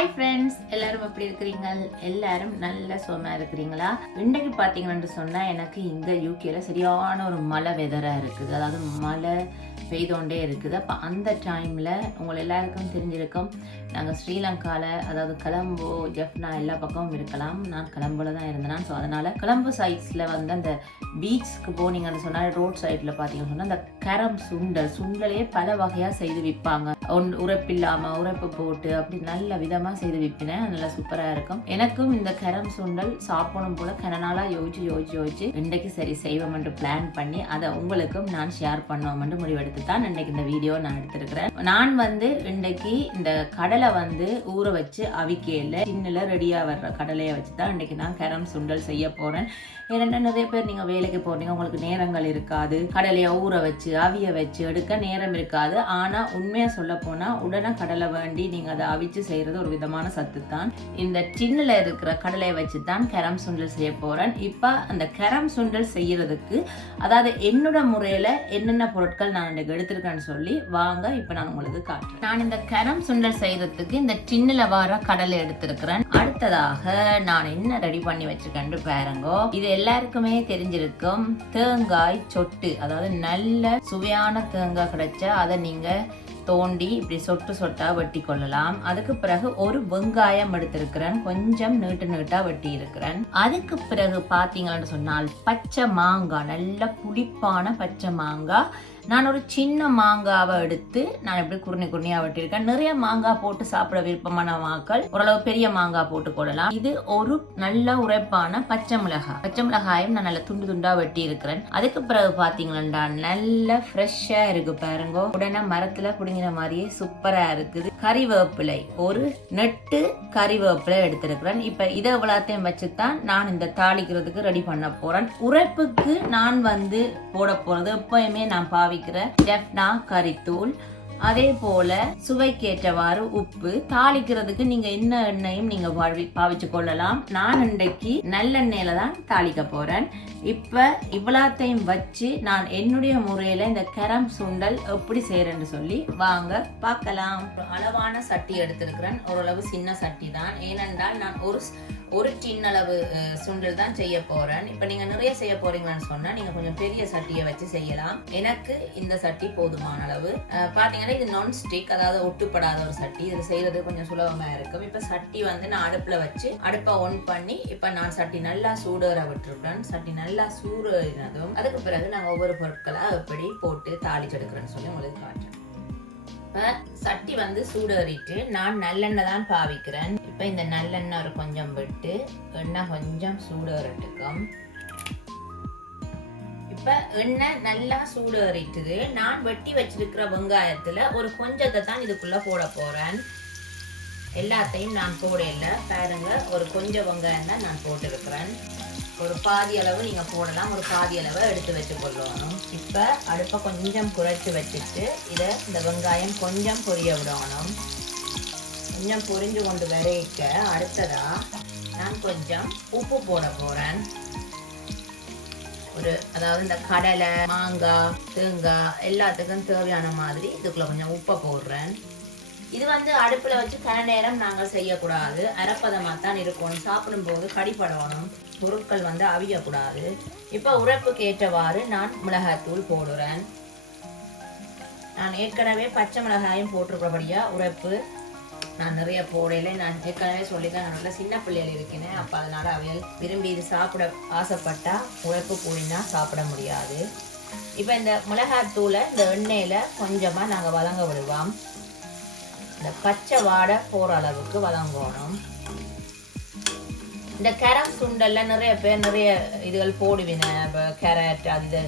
Hi friends, எல்லாரும் எப்படி இருக்கிறீங்க? எல்லாரும் நல்ல சுகமாக இருக்கிறீங்களா? இன்றைக்கு பார்த்தீங்கன்னு சொன்னால் எனக்கு இங்கே யூகேல சரியான ஒரு மழை வெதராக இருக்குது. அதாவது மழை பெய்தோண்டே இருக்குது. அப்போ அந்த டைமில் உங்களை எல்லாருக்கும் தெரிஞ்சிருக்கும், நாங்கள் ஸ்ரீலங்காவில் அதாவது கொலம்போ, ஜெஃப்னா எல்லா பக்கமும் இருக்கலாம். நான் கொலம்போவில் தான் இருந்தேன். ஸோ அதனால் கொலம்போ சைட்ஸில் வந்து அந்த பீச்சுக்கு போனீங்கன்னு சொன்னால் ரோட் சைடில் பார்த்தீங்கன்னு சொன்னால் அந்த கரம் சுண்டலே பல வகையாக செய்து விற்பாங்க. உரைப்பு இல்லாமல் உரைப்பு போட்டு அப்படி நல்ல விதமாக செய்து விற்பினேன். நல்லா சூப்பராக இருக்கும். எனக்கும் இந்த கரம் சுண்டல் சாப்பிடணும் போல கனநாளாக யோசிச்சு இன்றைக்கு சரி செய்வோம்னு பிளான் பண்ணி அதை உங்களுக்கும் நான் ஷேர் பண்ணுவோம்னு முடிவெடுத்து தான் இன்றைக்கு இந்த வீடியோ நான் எடுத்திருக்கிறேன். நான் வந்து இன்றைக்கு இந்த கடலை வந்து ஊற வச்சு அவிக்கையில் சின்னில் ரெடியாக வர்ற கடலையை வச்சு தான் இன்றைக்கி நான் கரம் சுண்டல் செய்ய போகிறேன். ஏன்னா நிறைய பேர் நீங்கள் வேலைக்கு போகிறீங்க, உங்களுக்கு நேரங்கள் இருக்காது, கடலையை ஊற வச்சு அவிய வச்சு எடுக்க நேரம் இருக்காது. ஆனால் உண்மையாக சொல்ல போனால் உடனே கடலை வேண்டி நீங்கள் அதை அவிச்சு செய்கிறது ஒரு விதமான சத்து தான். இந்த சின்னில் இருக்கிற கடலையை வச்சு தான் கரம் சுண்டல் செய்ய போகிறேன். இப்போ அந்த கரம் சுண்டல் செய்யறதுக்கு அதாவது என்னோட முறையில் என்னென்ன பொருட்கள் நான் இன்றைக்கு எடுத்திருக்கேன்னு சொல்லி வாங்க இப்போ நான் உங்களுக்கு காட்டுறேன். நான் இந்த கரம் சுண்டல் செய்யறதுக்கு இந்த சின்னில் வர கடலை எடுத்திருக்கிறேன். அடுத்ததாக நான் என்ன ரெடி பண்ணி வச்சிருக்கேன்னு பாருங்கோ. இது எல்லாருக்குமே தெரிஞ்சிருக்கும், தேங்காய் சொட்டு, அதாவது நல்ல சுவையான தேங்காய் கிடைச்சா அதை நீங்க தோண்டி இப்படி சொட்டா வெட்டி கொள்ளலாம். அதுக்கு பிறகு ஒரு வெங்காயம் எடுத்திருக்கிறேன், கொஞ்சம் நீட்டா வெட்டி இருக்கிறேன். அதுக்கு பிறகு பாத்தீங்கன்னு சொன்னால் பச்சை மாங்காய், நல்ல புளிப்பான பச்சை மாங்காய். நான் ஒரு சின்ன மாங்காவை எடுத்து நான் எப்படி குருணியா வெட்டியிருக்கேன். நிறைய மாங்காய் போட்டு சாப்பிட விருப்பமான மாக்கள் ஓரளவு பெரிய மாங்காய் போட்டு கொள்ளலாம். இது ஒரு நல்ல உரைப்பான பச்சை மிளகாயும் நான் நல்ல துண்டா வெட்டி இருக்கிறேன். அதுக்கு பிறகு பாத்தீங்கன்னா நல்ல ஃப்ரெஷ்ஷா இருக்கு பாருங்க, உடனே மரத்துல புடிங்கிற மாதிரியே சூப்பரா இருக்குது. கறிவேப்பிலை, ஒரு நெட்டு கறிவேப்பிலை எடுத்திருக்கிறேன். இப்ப இதை எல்லாத்தையும் வச்சுதான் நான் இந்த தாளிக்கிறதுக்கு ரெடி பண்ண போறேன். உரைப்புக்கு நான் வந்து போட போறது எப்பயுமே நான் பாவிக்கிற ஜெஃப்னா கறித்தூள், அதே போல சுவைக்கேற்றவாறு உப்பு. தாளிக்கிறதுக்கு நீங்க என்ன எண்ணெயும் நீங்க பாவிச்சு கொள்ளலாம். நான் இன்றைக்கு நல்லெண்ணெயில தான் தாளிக்க போறேன். இப்ப இவ்வளத்தையும் வச்சு நான் என்னுடைய முறையில இந்த கரம் சுண்டல் எப்படி செய்யறேன்னு சொல்லி வாங்க பார்க்கலாம். அளவான சட்டி எடுத்திருக்கிறேன், ஓரளவு சின்ன சட்டி தான். ஏனென்றால் நான் ஒரு டின் அளவு சுண்டல் தான் செய்ய போறேன். இப்ப நீங்க நிறைய செய்ய போறீங்கன்னு சொன்னா நீங்க கொஞ்சம் பெரிய சட்டியை வச்சு செய்யலாம். எனக்கு இந்த சட்டி போதுமான அளவு. பாத்தீங்கன்னா இது நான் ஸ்டிக், அதாவது ஒட்டுப்படாத ஒரு சட்டி. இது செய்யறது கொஞ்சம் சுலபமா இருக்கும். இப்ப சட்டி வந்து நான் அடுப்புல வச்சு அடுப்பை ஒன் பண்ணி இப்ப நான் சட்டி நல்லா சூடேற விட்டுருக்கேன். சட்டி நல்லா சூடேறினதும் அதுக்கு பிறகு நாங்க ஒவ்வொரு பொருட்களா எப்படி போட்டு தாளிச்செடுக்கிறேன்னு சொல்லி உங்களுக்கு காட்டுறேன். இப்ப சட்டி வந்து சூடேறிட்டு நான் நல்லெண்ணெய் தான் பாவிக்கிறேன். இப்ப இந்த நல்லெண்ணெய் ஒரு கொஞ்சம் விட்டு எண்ணெய் கொஞ்சம் சூடேறட்டுக்கும். இப்ப எண்ணெய் நல்லா சூடேறிட்டுது. நான் வெட்டி வச்சிருக்கிற வெங்காயத்துல ஒரு கொஞ்சத்தை தான் இதுக்குள்ள போட போறேன். எல்லாத்தையும் நான் போடல பாருங்க, ஒரு கொஞ்சம் வெங்காயம் தான் நான் போட்டிருக்கிறேன். ஒரு பாதி அளவு நீங்க போடலாம், ஒரு பாதி அளவை எடுத்து வச்சு கொள்ளணும். இப்ப அடுப்பை கொஞ்சம் குறைச்சி வச்சுட்டு இதை இந்த வெங்காயம் கொஞ்சம் பொரிய விடணும். கொஞ்சம் பொரிஞ்சு கொண்டு வரைக்க அடுத்ததா நான் கொஞ்சம் உப்பு போட போறேன். அதாவது இந்த கடலை, மாங்காய், தேங்காய் எல்லாத்துக்கும் தேவையான மாதிரி இதுக்குள்ள கொஞ்சம் உப்பை போடுறேன். இது வந்து அடுப்புல வச்சு கன நேரம் நாங்கள் செய்யக்கூடாது, அரைப்பதமா தான் இருக்கணும். சாப்பிடும் போது கடிப்படணும், பொருட்கள் வந்து அவியக்கூடாது. இப்ப உரைப்புக்கு ஏற்றவாறு நான் மிளகாய்த்தூள் போடுறேன். நான் ஏற்கனவே பச்சை மிளகாயும் போட்டிருக்கிறபடியா உரைப்பு நான் நிறைய போடல. நான் ஏற்கனவே சொல்லிதான், நான் நல்ல சின்ன பிள்ளைகள் இருக்கிறேன். அப்ப அதனால அவைகள் விரும்பி இது சாப்பிட ஆசைப்பட்டா உரைப்பு கூடினா சாப்பிட முடியாது. இப்ப இந்த மிளகாய்த்தூளை இந்த எண்ணெயில கொஞ்சமா நாங்க வதங்க விடுவோம். இந்த பச்சை வாடை போற அளவுக்கு வதங்கணும். இந்த கரம் சுண்டல்ல நிறைய பேர் நிறைய இதுகள் போடுவீங்க, கேரட் அது.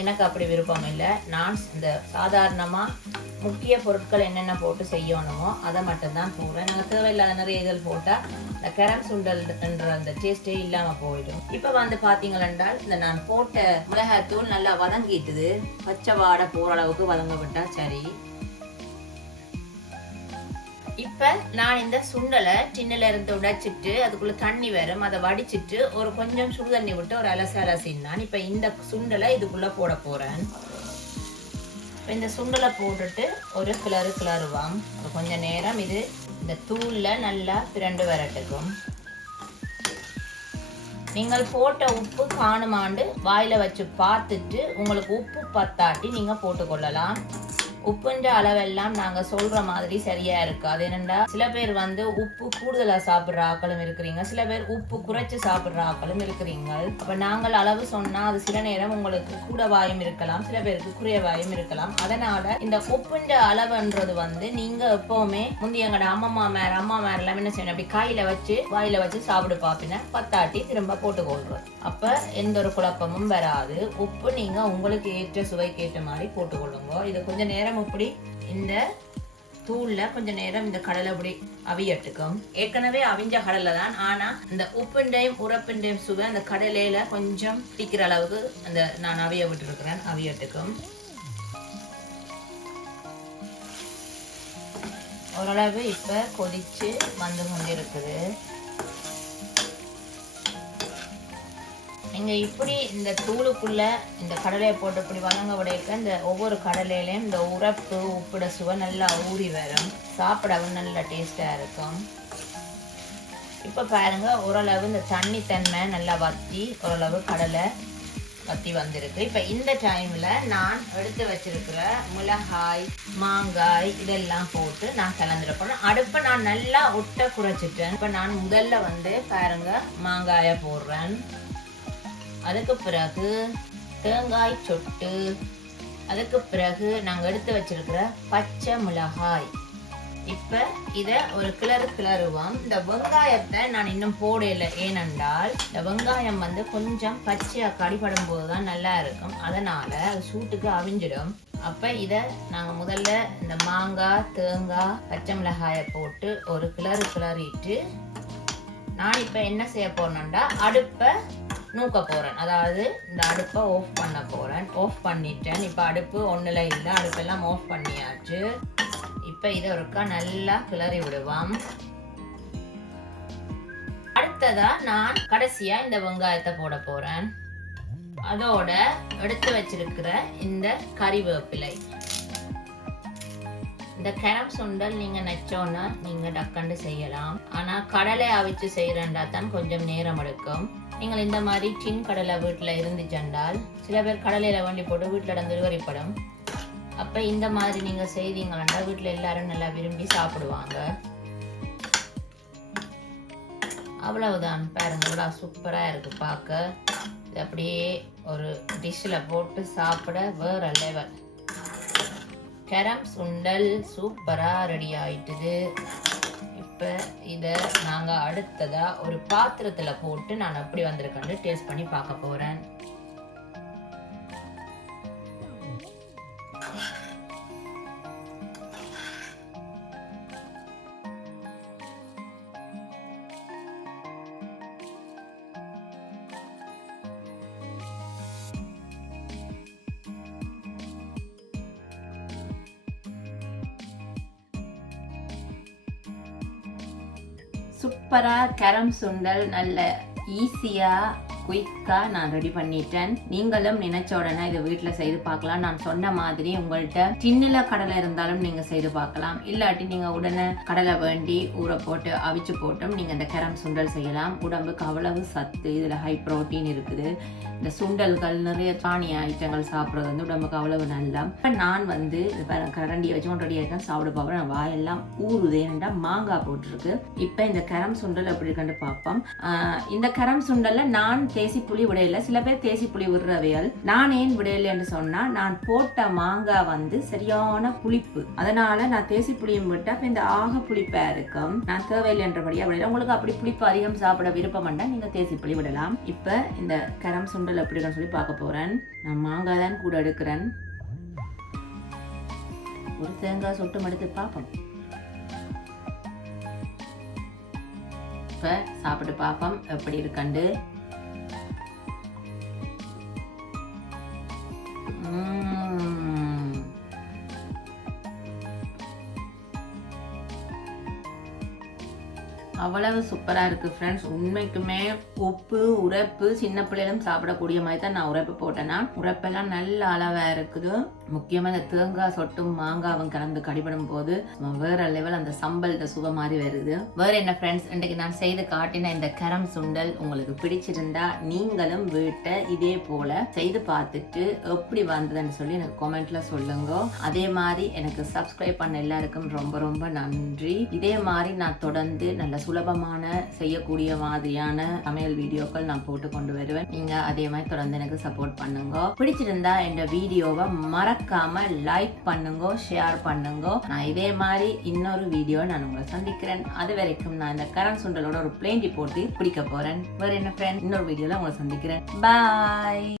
எனக்கு அப்படி விருப்பம் இல்லை. நான் இந்த சாதாரணமா முக்கிய பொருட்கள் என்னென்ன போட்டு செய்யணுமோ அதை மட்டும்தான் போடுறேன். நாங்கள் தேவையில்லாத நிறைய இதுகள் போட்டா இந்த கரம் சுண்டல் என்ற அந்த டேஸ்டே இல்லாம போயிடும். இப்ப வந்து பாத்தீங்கன்னா இந்த நான் போட்ட மிளகாய்த்தூள் நல்லா வதங்கிட்டுது. பச்சை வாடை போற அளவுக்கு வதங்க விட்டா சரி. இப்ப நான் இந்த சுண்டலை டின்னில இருந்து உடைச்சிட்டு அதுக்குள்ள தண்ணி வரும், அதை வடிச்சிட்டு ஒரு கொஞ்சம் சுடு தண்ணி விட்டு ஒரு அலசினான். இப்ப இந்த சுண்டலை இதுக்குள்ள போட போறேன். இந்த சுண்டலை போட்டுட்டு ஒரு கிளறுவாம். கொஞ்ச நேரம் இது இந்த தூளில் நல்லா பிரண்டு வரட்டுக்கும். நீங்கள் போட்ட உப்பு காணுமாண்டு வாயில் வச்சு பார்த்துட்டு உங்களுக்கு உப்பு பத்தாட்டி நீங்கள் போட்டுக்கொள்ளலாம். உப்புன்ற அளவெல்லாம் நாங்கள் சொல்கிற மாதிரி சரியாக இருக்காது. என்னென்னா சில பேர் உப்பு கூடுதலாக சாப்பிட்ற ஆக்களும் இருக்கிறீங்க, சில பேர் உப்பு குறைச்சி சாப்பிட்ற ஆக்களும் இருக்கிறீங்க. அப்போ நாங்கள் அளவு சொன்னால் அது சில நேரம் உங்களுக்கு கூட வாயும் இருக்கலாம், சில பேருக்கு குறைய வாயும் இருக்கலாம். அதனால் இந்த உப்புன்ற அளவுன்றது நீங்கள் எப்போவுமே முந்தைய எங்களோட அம்மா மேரெல்லாம் என்ன செய்யணும், அப்படி வாயில் வச்சு சாப்பிடு பார்ப்பின பத்தாட்டி திரும்ப போட்டுக்கொள்றோம். அப்போ எந்த ஒரு குழப்பமும் வராது. உப்பு நீங்கள் உங்களுக்கு ஏற்ற சுவைக்கு ஏற்ற மாதிரி போட்டுக்கொள்ளுங்க. இது கொஞ்சம் நேரம் இப்படி இந்த தூள்ல கொஞ்ச நேரம் இந்த கடலை இப்படி அவியட்டுக்கும். ஏற்கனவே அவிஞ்ச கடலை தான், ஆனா இந்த உப்புண்டையும் உரப்புண்டையும் சுவை அந்த கடலையில கொஞ்சம் பிடிக்கிற அளவுக்கு அந்த நான் அவிய விட்டு இருக்கிறேன். அவியட்டுக்கும் ஓரளவு இப்ப கொதிச்சு வந்து கொண்டிருக்குது. நீங்க இப்படி இந்த தூளுக்குள்ள இந்த கடலையை போட்டு இப்படி வதங்க விடைக்க இந்த ஒவ்வொரு கடலையிலையும் இந்த உரப்பு உப்புட சுவை நல்லா ஊறி வரும், சாப்பிடவும் நல்ல டேஸ்டா இருக்கும். இப்ப பாருங்க ஓரளவு இந்த தண்ணி தன்மை நல்லா வத்தி ஓரளவு கடலை வத்தி வந்திருக்கு. இப்ப இந்த டைம்ல நான் எடுத்து வச்சிருக்கிற மிளகாய் மாங்காய் இதெல்லாம் போட்டு நான் கலந்துருக்கணும். அடுப்பை நான் நல்லா ஒட்ட குறைச்சிட்டேன். இப்ப நான் முதல்ல பாருங்க மாங்காய போடுறேன். அதுக்கு பிறகு தேங்காய் சொட்டு, அதுக்கு பிறகு நாங்கள் எடுத்து வச்சிருக்கிற பச்சை மிளகாய். இப்போ இதை ஒரு கிளறுவோம். இந்த வெங்காயத்தை நான் இன்னும் போடலை, ஏனென்றால் இந்த வெங்காயம் கொஞ்சம் பச்சையாக கடிபடும் போது தான் நல்லா இருக்கும், அதனால அது சூட்டுக்கு அவிஞ்சிடும். அப்போ இதை நாங்கள் முதல்ல இந்த மாங்காய் தேங்காய் பச்சை மிளகாயை போட்டு ஒரு கிளறிட்டு நான் இப்போ என்ன செய்ய போறேன்னா அடுப்பை நூக்க போறேன். அதாவது இந்த அடுப்பை ஆஃப் பண்ண போறேன். ஆஃப் பண்ணிட்டேன். இப்போ அடுப்பு ஒண்ணுல இல்லை, அடுப்பெல்லாம் ஆஃப் பண்ணியாச்சு. இப்போ இதை ஒருக்கா நல்லா கிளறி விடுவோம். அடுத்ததா நான் கடைசியா இந்த வெங்காயத்தை போட போறேன். அதோட எடுத்து வச்சிருக்கிற இந்த கறிவேப்பிலை. இந்த கரம் சுண்டல் நீங்க நச்சோன்னா நீங்க டக்கண்டு செய்யலாம், ஆனா கடலை அவிச்சு செய்யறா தான் கொஞ்சம் நேரம் எடுக்கும். நீங்கள் இந்த மாதிரி டின் கடலை வீட்டில் இருந்துச்சென்றால் சில பேர் கடலையில வண்டி போட்டு வீட்டில் டெலிவரிப்படும். அப்போ இந்த மாதிரி நீங்கள் செய்தீங்கன்னா வீட்டில் எல்லாரும் நல்லா விரும்பி சாப்பிடுவாங்க. அவ்வளவுதான். பாருங்க இவ்வளோ சூப்பராக இருக்கு பார்க்க. இது அப்படியே ஒரு டிஷ்ஷில் போட்டு சாப்பிட வேற லெவல். கரம் சுண்டல் சூப்பராக ரெடி ஆயிட்டுது. இப்போ இதை நாங்கள் அடுத்ததா ஒரு பாத்திரத்தில் போட்டு நான் அப்படி வந்திருக்கேன்னு டேஸ்ட் பண்ணி பார்க்க போகிறேன். சூப்பரா கரம் சுண்டல் நல்ல ஈஸியா குயிக்கா நான் ரெடி பண்ணிட்டேன். நீங்களும் நினைச்ச உடனே இதை வீட்டுல செய்து பார்க்கலாம். நான் சொன்ன மாதிரி உங்கள்கிட்ட டின்னுல கடலை இருந்தாலும் நீங்க செய்து பார்க்கலாம். இல்லாட்டி நீங்க உடனே கடலை வேண்டி ஊற போட்டு அவிச்சு போட்டும் நீங்க இந்த கரம் சுண்டல் செய்யலாம். உடம்புக்கு அவ்வளவு சத்து, இதுல ஹை புரோட்டீன் இருக்குது. இந்த சுண்டல்கள் நிறைய தானிய ஐட்டங்கள் சாப்பிட்றது உடம்புக்கு அவ்வளவு நல்லா. நான் கரண்டியை வச்சு ரெடி ஆகிட்டேன் சாப்பிட பார்ப்பேன். வாயெல்லாம் ஊறுது, ஏன்டா மாங்காய் போட்டிருக்கு. இப்போ இந்த கரம் சுண்டல் எப்படி இருக்குன்னு பார்ப்போம். இந்த கரம் சுண்டல்ல நான் தேசி புளி விடையில, சில பேர் தேசி புளி விடுறவையால். நான் ஏன் விடையிலன்னு சொன்னா நான் போட்ட மாங்காய் சரியான புளிப்பு, அதனால நான் தேசி புளியும் விட்டா இந்த ஆக புளிப்பா இருக்கும். நான் தேவையில்லைன்றபடியா விடையில. உங்களுக்கு அப்படி புளிப்பு அதிகம் சாப்பிட விருப்பம் வேண்டா நீங்க தேசி புளி விடலாம். இப்ப இந்த கரம் சுண்டல் எப்படின்னு சொல்லி பார்க்க போறேன். நான் மாங்காய் தான் கூட எடுக்கிறேன். ஒரு தேங்காய் சொட்டும் எடுத்து பார்ப்போம். இப்ப சாப்பிட்டு பார்ப்போம் எப்படி இருக்கண்டு. அவ்வளவு சூப்பரா இருக்கு ஃப்ரெண்ட்ஸ். உண்மைக்குமே உப்பு உரைப்பு சின்ன பிள்ளைகளும் சாப்பிடக்கூடிய மாதிரி தான் நான் உரைப்பு போட்டேன்னா. உரைப்பெல்லாம் நல்ல அளவா இருக்குது. முக்கியமா இந்த தேங்காய் சொட்டும் மாங்காவும் கலந்து கடிபடும் போது வேற லெவல் அந்த சம்பல்ட சுவை மாதிரி வருது. வேற என்ன ஃப்ரெண்ட்ஸ், இன்றைக்கு நான் செய்து காட்டின இந்த கரம் சுண்டல் உங்களுக்கு பிடிச்சிருந்தா நீங்களும் வீட்டை இதே போல செய்து பார்த்துட்டு எப்படி வந்ததுன்னு சொல்லி எனக்கு கமெண்ட்ல சொல்லுங்க. அதே மாதிரி எனக்கு சப்ஸ்கிரைப் பண்ண எல்லாருக்கும் ரொம்ப ரொம்ப நன்றி. இதே மாதிரி நான் தொடர்ந்து நல்ல சுலபமான செய்யக்கூடிய மாதிரியான சமையல் வீடியோக்கள் நான் போட்டு கொண்டு வருவேன். நீங்க அதே மாதிரி தொடர்ந்து எனக்கு சப்போர்ட் பண்ணுங்க. பிடிச்சிருந்தா இந்த வீடியோவை மறக்காம லைக் பண்ணுங்க, ஷேர் பண்ணுங்க. நான் இதே மாதிரி இன்னொரு வீடியோ நான் உங்களை சந்திக்கிறேன். அது வரைக்கும் நான் இந்த கரம் சுண்டலோட ஒரு பிளேன் போட்டு பிடிக்க போறேன். வேற என்ன ஃப்ரெண்ட், இன்னொரு வீடியோல உங்களை சந்திக்கிறேன். பாய்.